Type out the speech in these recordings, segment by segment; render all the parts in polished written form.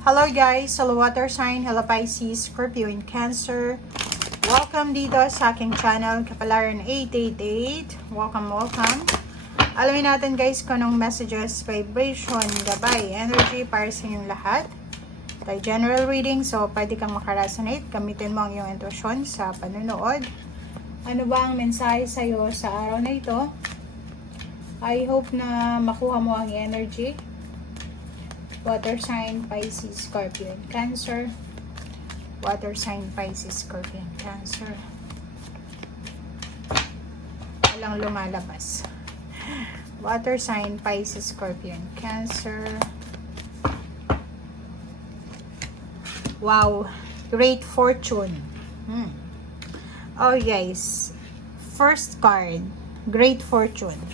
Hello guys, hello water sign, hello Pisces, Scorpio, and Cancer. Welcome dito sa aking channel, Kapalaran 888. Welcome. Alamin natin guys kung anong messages, vibration, gabay, energy para sa inyong lahat. Kay general reading, so pwede kang makaresonate. Gamitin mo ang iyong intuition sa panonood. Ano ba ang mensahe sa'yo sa araw na ito? I hope na makuha mo ang energy. Water sign, Pisces, Scorpio, and Cancer. Water sign, Pisces, Scorpio, and Cancer. Walang lumalabas. Water sign, Pisces, Scorpio, and Cancer. Wow, great fortune. Oh guys, first card, great fortune.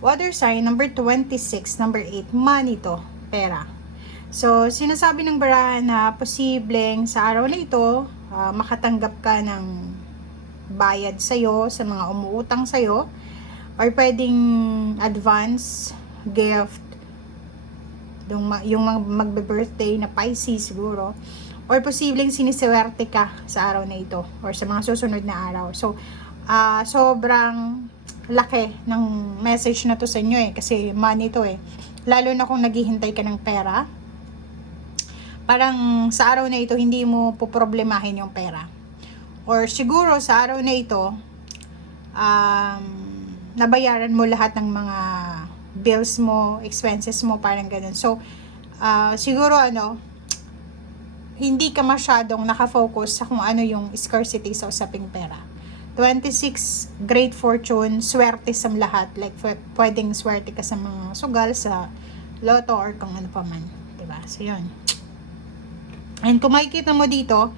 Water sign, number 26, number 8, money to. Pera. So, sinasabi ng barahan na posibleng sa araw na ito, makatanggap ka ng bayad sa'yo, sa mga umuutang sa'yo, or pwedeng advance gift, yung magbe-birthday na Pisces siguro, or posibleng siniswerte ka sa araw na ito, or sa mga susunod na araw. So, sobrang laki ng message na to sa inyo kasi money to lalo na kung naghihintay ka ng pera, parang sa araw na ito hindi mo poproblemahin yung pera, or siguro sa araw na ito nabayaran mo lahat ng mga bills mo, expenses mo, parang ganun. So siguro hindi ka masyadong nakafocus sa kung ano yung scarcity sa usaping pera. 26, great fortune, swerte sa lahat. Like, pwedeng swerte ka sa mga sugal, sa loto, or kung ano pa man. Diba? So, yun. And kung makikita mo dito,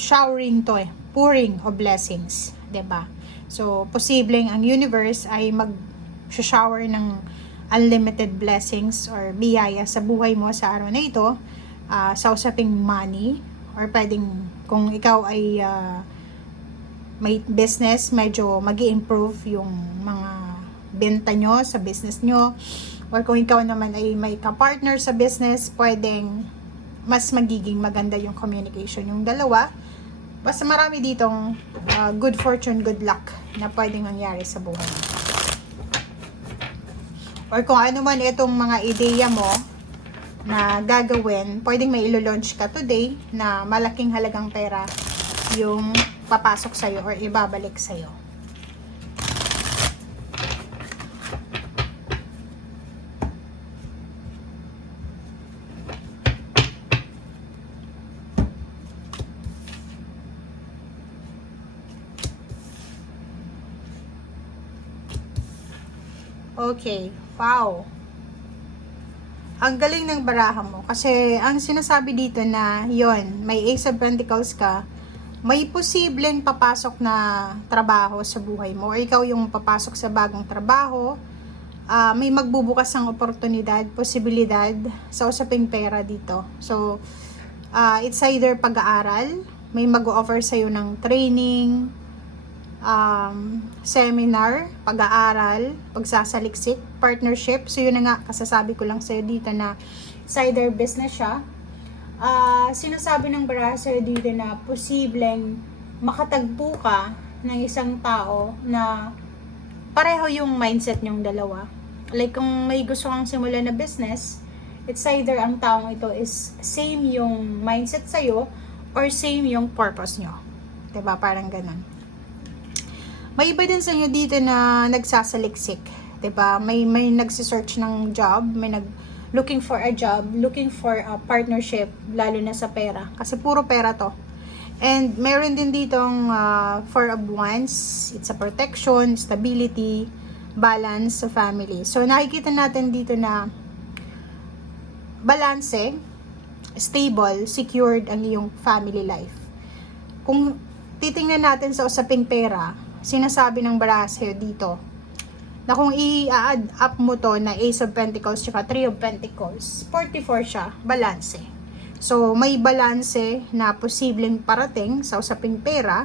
showering to pouring of blessings. Diba? So, posibleng ang universe ay mag-shower ng unlimited blessings or biyaya sa buhay mo sa araw na ito, sa usaping money, or pwedeng kung ikaw ay may business, medyo mag-i-improve yung mga benta nyo sa business nyo, or kung ikaw naman ay may ka-partner sa business, pwedeng mas magiging maganda yung communication yung dalawa. Basta marami ditong good fortune, good luck na pwedeng mangyari sa buhay. Or kung ano man itong mga ideya mo na gagawin, pwedeng may ilo-launch ka today na malaking halagang pera yung papasok sa'yo or ibabalik sa'yo. Okay, wow. Ang galing ng baraha mo. Kasi ang sinasabi dito na yon, may Ace of Pentacles ka, may posibleng papasok na trabaho sa buhay mo, or ikaw yung papasok sa bagong trabaho. May magbubukas ng oportunidad, posibilidad sa usaping pera dito. So, it's either pag-aaral, may mag-o-offer sa'yo ng training, seminar, pag-aaral, pagsasaliksik, partnership. So, yun na nga, kasasabi ko lang sa'yo dito na it's either business siya. Sinasabi ng brasser dito na posibleng makatagpo ka ng isang tao na pareho yung mindset nyong dalawa. Like, kung may gusto kang simulan na business, it's either ang taong ito is same yung mindset sa'yo or same yung purpose nyo. Diba? Parang ganun. May iba din sa inyo dito na nagsasaliksik. Diba? May nagsisearch ng job, looking for a job, looking for a partnership, lalo na sa pera. Kasi puro pera to. And meron din ditong Four of Wands. It's a protection, stability, balance sa family. So, nakikita natin dito na balanse, stable, secured ang iyong family life. Kung titingnan natin sa usaping pera, sinasabi ng Barasher dito, na kung i-add up mo to na Ace of Pentacles tsaka 3 of Pentacles, 44 siya, balanse. So, may balanse na posibleng parating sa usaping pera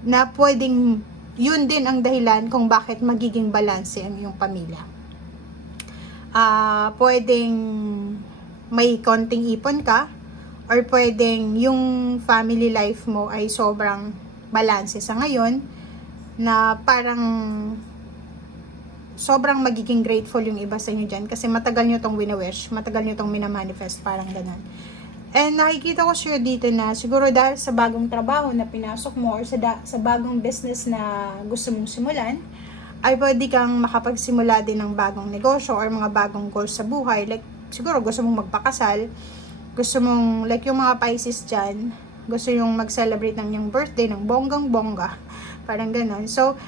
na pwedeng yun din ang dahilan kung bakit magiging balanse ang iyong pamilya. Pwedeng may konting ipon ka, or pwedeng yung family life mo ay sobrang balanse sa ngayon, na parang sobrang magiging grateful yung iba sa inyo dyan kasi matagal nyo tong wini-wish, matagal nyo tong minamanifest, parang ganun. And nakikita ko siya dito na siguro dahil sa bagong trabaho na pinasok mo or sa bagong business na gusto mong simulan, ay pwede kang makapagsimula din ng bagong negosyo or mga bagong goals sa buhay. Like, siguro gusto mong magpakasal, gusto mong, like yung mga Pisces dyan, gusto yung mag-celebrate ng yung birthday ng bonggang-bongga. Parang ganon. So,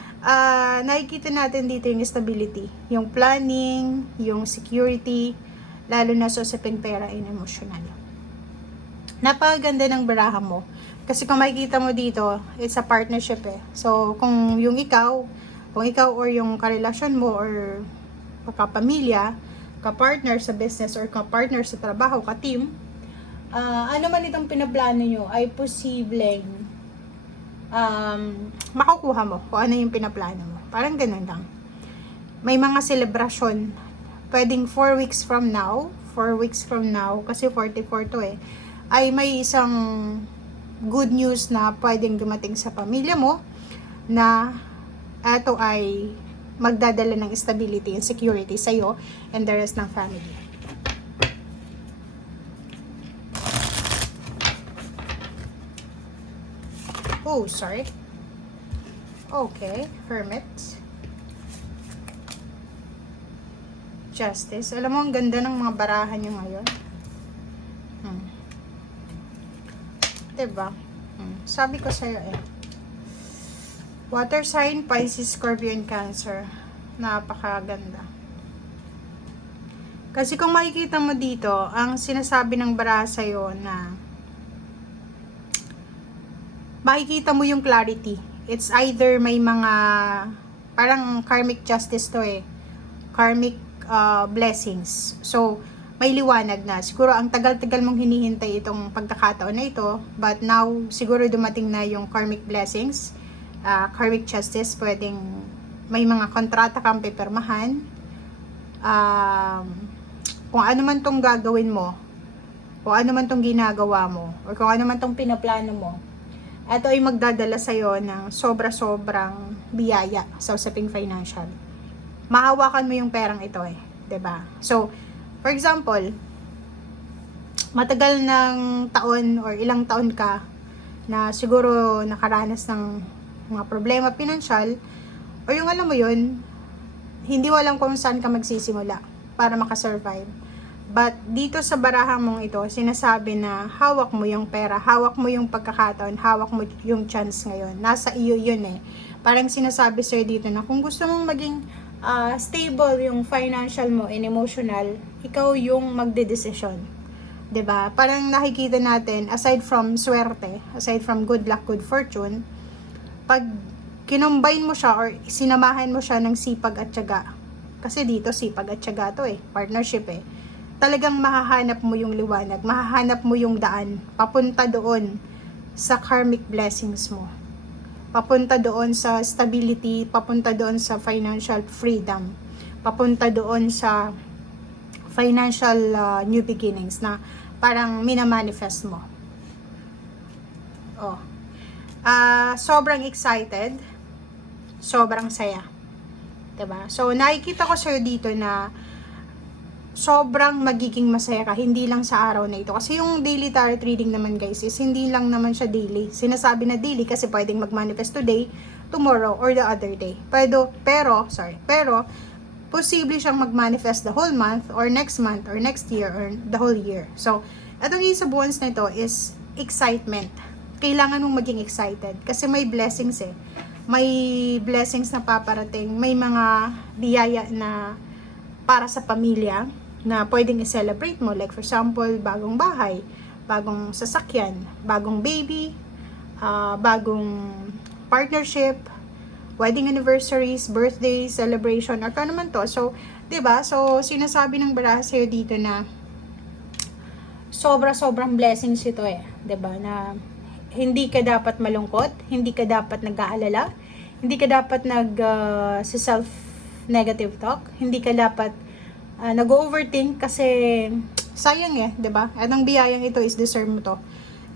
nakikita natin dito yung stability, yung planning, yung security, lalo na sa usaping pera and emotional. Napakaganda ng baraha mo. Kasi kung makikita mo dito, it's a partnership eh. So, kung ikaw or yung karelasyon mo or kapamilya, ka-partner sa business or ka-partner sa trabaho, ka-team, ano man itong pinaplano nyo ay posibleng makukuha mo kung ano yung pinaplano mo. Parang ganun lang. May mga celebration. Pwedeng 4 weeks from now, kasi 44 to eh, ay may isang good news na pwedeng dumating sa pamilya mo na ito ay magdadala ng stability and security sa'yo and the rest ng family. Oh, sorry. Okay, Hermit. Justice. Alam mo, ang ganda ng mga barahan nyo ngayon. Diba? Sabi ko sa'yo eh. Water sign, Pisces, Scorpion, Cancer. Napakaganda. Kasi kung makikita mo dito, ang sinasabi ng baraha sa'yo na makikita mo yung clarity. It's either may mga parang karmic justice to eh. Karmic blessings. So, may liwanag na. Siguro ang tagal-tagal mong hinihintay itong pagkakataon na ito, but now siguro dumating na yung karmic blessings, karmic justice. Pwedeng may mga kontrata kang pipirmahan, kung ano man tong gagawin mo, kung ano man tong ginagawa mo, or kung ano man tong pinaplano mo, ito ay magdadala sa'yo ng sobra-sobrang biyaya sa usaping financial. Mahawakan mo yung perang ito eh. 'Di ba? So, for example, matagal ng taon or ilang taon ka na siguro nakaranas ng mga problema pinansyal, o yung alam mo yun, hindi mo alam kung saan ka magsisimula para makasurvive. But dito sa baraha mong ito, sinasabi na hawak mo yung pera, hawak mo yung pagkakataon, hawak mo yung chance ngayon. Nasa iyo yun eh. Parang sinasabi sa'yo dito na kung gusto mong maging stable yung financial mo and emotional, ikaw yung magdedesisyon. 'Di ba? Parang nakikita natin, aside from swerte, aside from good luck, good fortune, pag kinumbine mo siya or sinamahan mo siya ng sipag at tiyaga, kasi dito sipag at tiyaga to eh, partnership eh, talagang mahahanap mo yung liwanag, mahahanap mo yung daan, papunta doon sa karmic blessings mo, papunta doon sa stability, papunta doon sa financial freedom, papunta doon sa financial new beginnings na parang minamanifest mo. Oh. Sobrang excited, sobrang saya. 'Di ba? So nakikita ko sa'yo dito na sobrang magiging masaya ka, hindi lang sa araw na ito. Kasi yung daily tarot reading naman guys is hindi lang naman siya daily. Sinasabi na daily kasi pwedeng mag-manifest today, tomorrow, or the other day. Pero posible siyang mag-manifest the whole month, or next month, or next year, or the whole year. So, itong isa buwans na ito is excitement. Kailangan mong maging excited kasi may blessings eh. May blessings na paparating, may mga biyaya na para sa pamilya na pwedeng i-celebrate mo. Like for example, bagong bahay, bagong sasakyan, bagong baby, bagong partnership, wedding anniversaries, birthdays, celebration, or kano naman to. So, 'di ba? So, sinasabi ng baraha sa'yo dito na sobrang blessings ito eh, 'di ba? Na hindi ka dapat malungkot, hindi ka dapat nag-aalala, hindi ka dapat self negative talk, hindi ka dapat nag-overthink kasi Sayang eh, 'di ba? At ang biyayang ito is deserve mo to.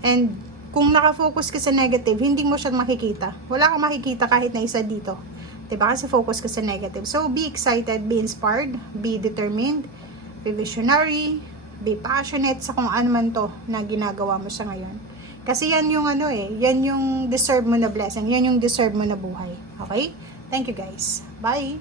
And kung nakafocus ka sa negative, hindi mo siya makikita. Wala kang makikita kahit na isa dito. 'Di ba? Kasi focus ka sa negative. So be excited, be inspired, be determined, be visionary, be passionate sa kung ano man to na ginagawa mo sa ngayon. Kasi yan yung ano eh, yan yung deserve mo na blessing, yan yung deserve mo na buhay. Okay? Thank you guys. Bye!